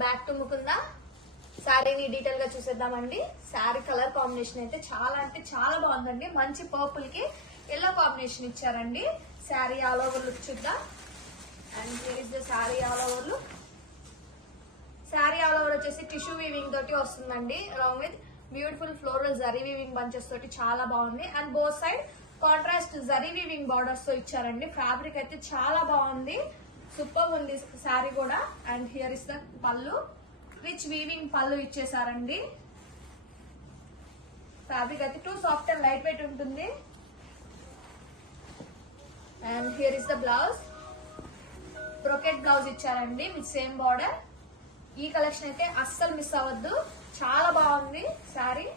Back to Mukunda శారీని detail గా చూసేద్దామండి. శారీ కలర్ కాంబినేషన్ అయితే చాలా అంటే చాలా బాగుందండి. మంచి పర్పుల్ కి ఎల్లో కాంబినేషన్ ఇచ్చారండి. శారీ ఆల్ ఓవర్ లుక్ చూద్దాం. And here is the sari all over look. Sari all over వచ్చేసి టిష్యూ వీవింగ్ తోటి వస్తుందండి. Along with beautiful floral zari weaving bunches తోటి చాలా బాగుంది. And both side contrast zari weaving borders తో ఇచ్చారండి. ఫ్యాబ్రిక్ అయితే చాలా బాగుంది, సూపర్ ఉంది శారీ కూడా. And here is the pallu, rich weaving pallu ఇచ్చేసారండి. ఫ్యాబ్రిక్ అయితే too soft and light weight ఉంటుంది. And here is the blouse, brocade blouse ఇచ్చారండి విత్ సేమ్ బార్డర్. ఈ కలెక్షన్ అయితే అస్సలు మిస్ అవ్వద్దు, చాలా బాగుంది శారీ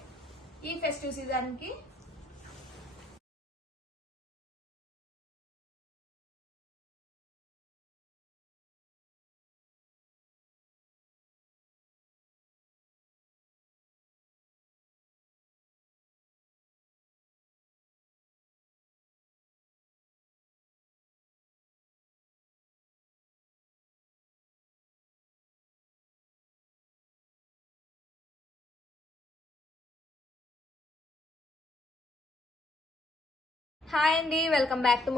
ఈ ఫెస్టివ్ సీజన్ కి. హాయ్ అండి, వెల్కమ్ బ్యాక్ టు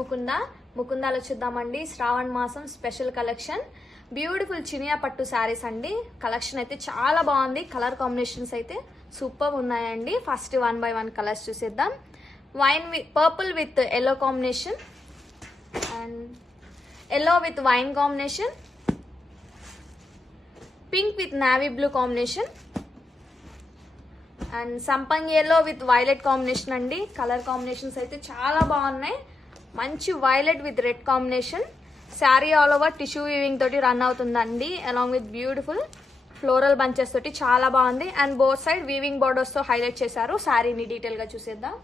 ముకుందాలో చూద్దామండి. శ్రావణ మాసం స్పెషల్ కలెక్షన్, బ్యూటిఫుల్ చినియా పట్టు శారీస్ అండి. కలెక్షన్ అయితే చాలా బాగుంది. కలర్ కాంబినేషన్స్ అయితే సూపర్ ఉన్నాయండి. ఫస్ట్ 1 by 1 కలర్స్ చూసేద్దాం. Purple with yellow combination, and yellow with wine combination, pink with navy blue combination, and సంపంగి ఎల్లో విత్ వైలెట్ కాంబినేషన్ అండి. కలర్ కాంబినేషన్స్ అయితే చాలా బాగున్నాయి. మంచి violet with red combination. Sari all over tissue weaving తోటి run అవుతుందండి. Along with beautiful floral bunches తోటి చాలా బాగుంది. And both side weaving borders తో హైలైట్ చేశారు. శారీని డీటెయిల్ గా చూసేద్దాం.